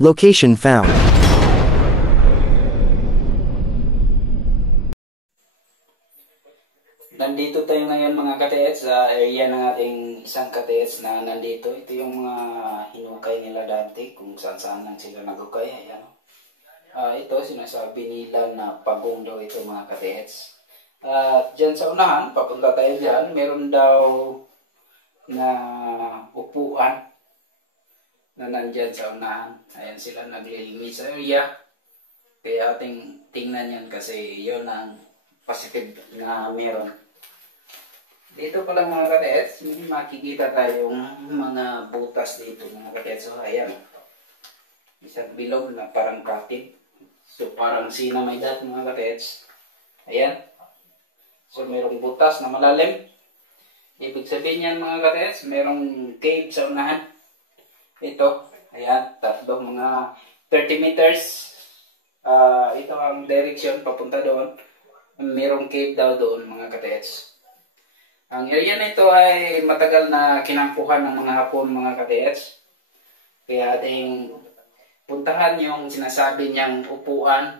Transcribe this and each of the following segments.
Location found. Nandito tayo ngayon mga katets sa area ng ating isang katets na nandito. Ito yung mga hinukay nila dati kung saan lang sila nagukay. Ayan. Ito sinasabi nila na pagong daw ito mga katets. At dyan sa unahan, papunta tayo dyan, meron daw na upuan na nandyan sa unahan. Ayan sila naglilinis sa area. Kaya ating tingnan yan kasi yun ang positive na meron. Dito pala mga katets, makikita tayong mga butas dito mga katets. So ayan, isang bilog na parang cutting. So parang sinamay dat mga katets. Ayan. So merong butas na malalim. Ibig sabihin yan mga katets, merong cave sa unahan. Ito, ayan, tatlo mga 30 meters. Ito ang direction papunta doon. Merong cave daw doon mga katets. Ang area na ito ay matagal na kinampuhan ng mga Hapon mga katets. Kaya ating puntahan yung sinasabi niyang upuan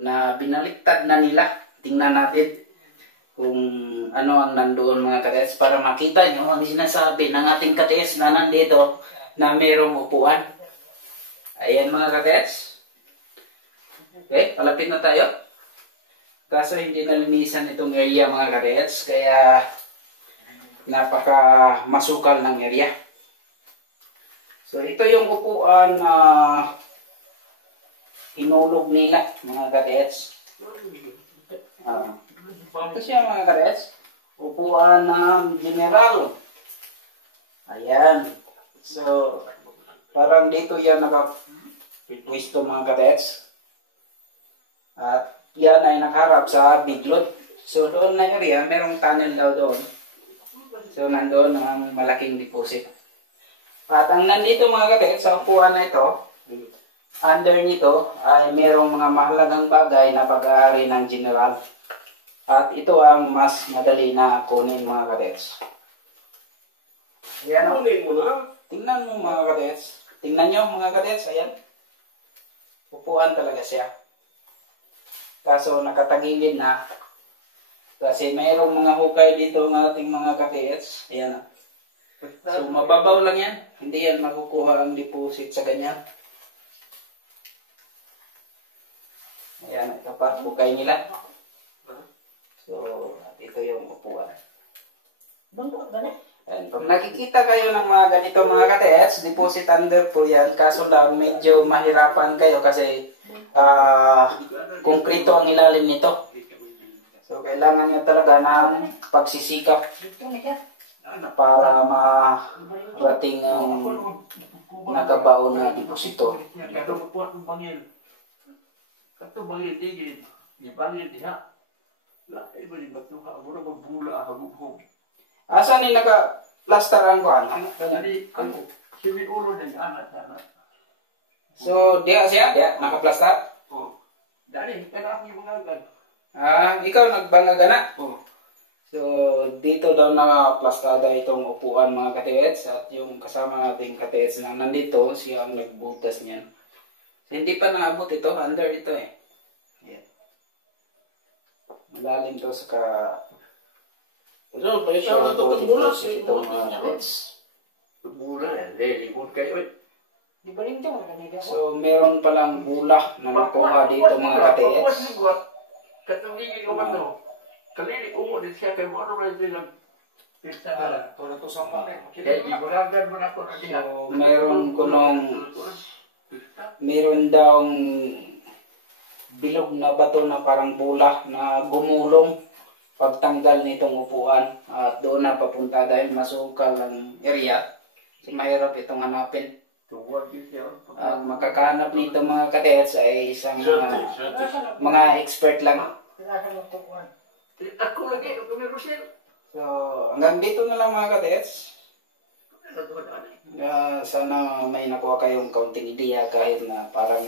na binaliktad na nila. Tingnan natin kung ano ang nandoon mga katets para makita nyo ang sinasabi ng ating katets na nandito na mayroong upuan. Ayan mga katets. Okay, palapit na tayo. Kaso hindi nalinisan itong area mga katets, kaya napaka masukal ng area. So ito yung upuan na hinulog nila mga katets. Ito siya mga katets, upuan ng general. Ayan. So parang dito yan nakapwisto mga katets. At yan ay nakaharap sa biglot. So doon na area, merong tunnel daw doon. So nandoon ang malaking deposit. At ang nandito mga katets, sa upuan na ito, under nito ay merong mga mahalagang bagay na pag-aari ng general. At ito ang mas madali na kunin mga katets. Ayan o. Tingnan mo mga katets. Tingnan nyo mga katets, ayan. Upuan talaga siya. Kaso nakatagilid na. Kasi mayroong mga hukay dito ng ating mga katets. Ayan. So mababaw lang yan. Hindi yan makukuha ang deposit sa ganyan. Ayan. Ito pa. Hukay nila. So ito yung upuan. Ayan. Pag nakikita kayo ng mga ganito mga katets, deposit under po yan. Kaso lang medyo mahirapan kayo kasi konkrito ang ilalim nito. So kailangan nyo talaga ng pagsisikap para marating ang nakabaon na deposito. Asan ni naka-plasteran ko? So dia siya? Dia naka-plaster? Dari, pero ako yung mga agad. Ikaw nagbangaga na? Oo. So, dito daw nakaplastada itong upuan mga katets at yung kasama nating katets na nandito, siya ang nagbutas niyan. So, hindi pa naabot ito, under ito eh. Ayan. Malalim to sa Ano, pa isa na ito kang bulas. itong mga katets. Bulas, lilibot kayo eh. So, meron palang bula na nakuha dito mga katets. Katungigin ko ba ito? Kalili umo din siya kay mo ano rin silang Tulad to sa mga. iburagan mo na ko na siya. So, meron daw bilog na bato na parang bula na gumulong pagtanggal nitong upuan. At doon na papunta dahil masukal ang area. So, mahirap itong hanapin. At makakahanap nito mga katets ay isang mga expert lang. Ako lagi, ako may Rochelle. So, hanggang dito na lang mga katets. Sana may nakuha kayong kaunting ideya kahit na parang